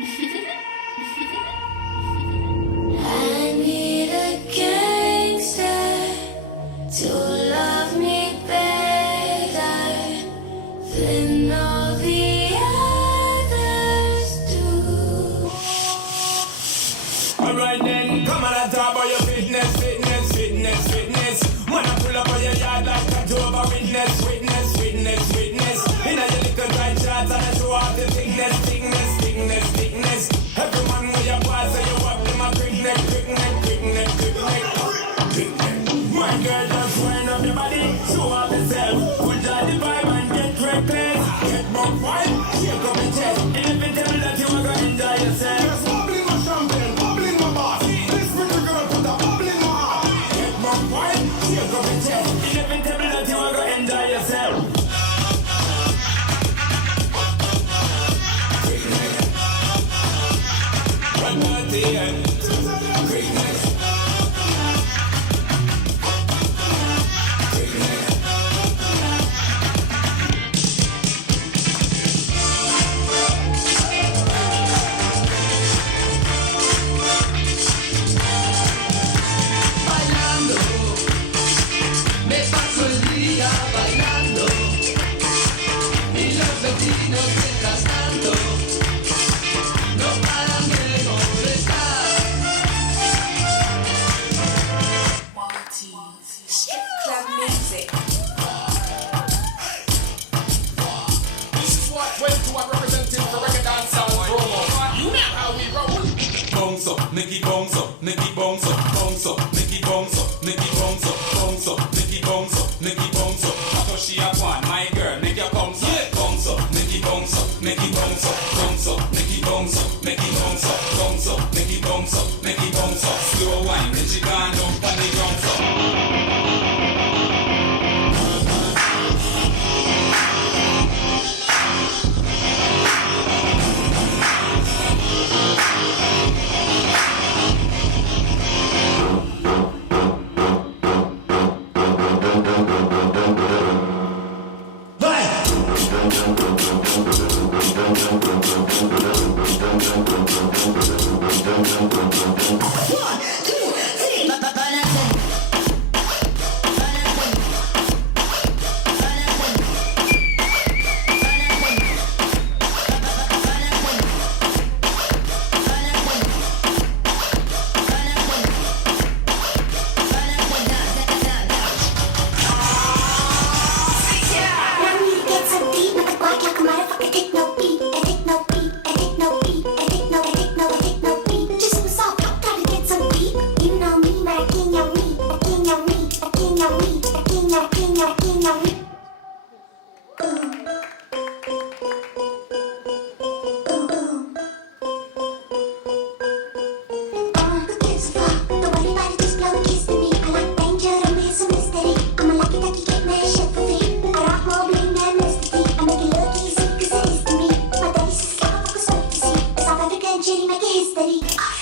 I need a gangster to love me better than all the others do. Alright then, come on and talk about your fitness. Man, I pull up on your yard like a Jehovah Witness. Inna your little tight shorts and I show off the thickness. Every man with your pass, so you up them a quick neck. My girl, just wind up your body, show off yourself. Pull down the vibe and get reckless. Get more vibe, shake up your chest. And if you tell me that you are gonna enjoy yourself. Just bubbling my champagne, bubbling my boss. This pretty girl put a bubble in my heart. Get more vibe, shake up your chest. And if you tell me that you are gonna enjoy yourself. One more day. Me paso el día bailando y los vecinos mientras tanto no paran de molestar. Strip club music. This is what 21 representing for reggae dancehall promo. You know how we roll. Bounce up, Nicky bounce up, Nicky bounce up, bounce up, Nicky bounce up, Nicky bounce up, bounce up, Nicky bounce up, Nicky bounce up. After she a one, my girl, make your bounce up, bounce up, Nicky bounce up, Nicky bounce up, bounce up, Nicky bounce up, Nicky bounce up, bounce up, Nicky bounce up, Nicky bounce up. Slow wine, then she gone down on the ground up. Make it history.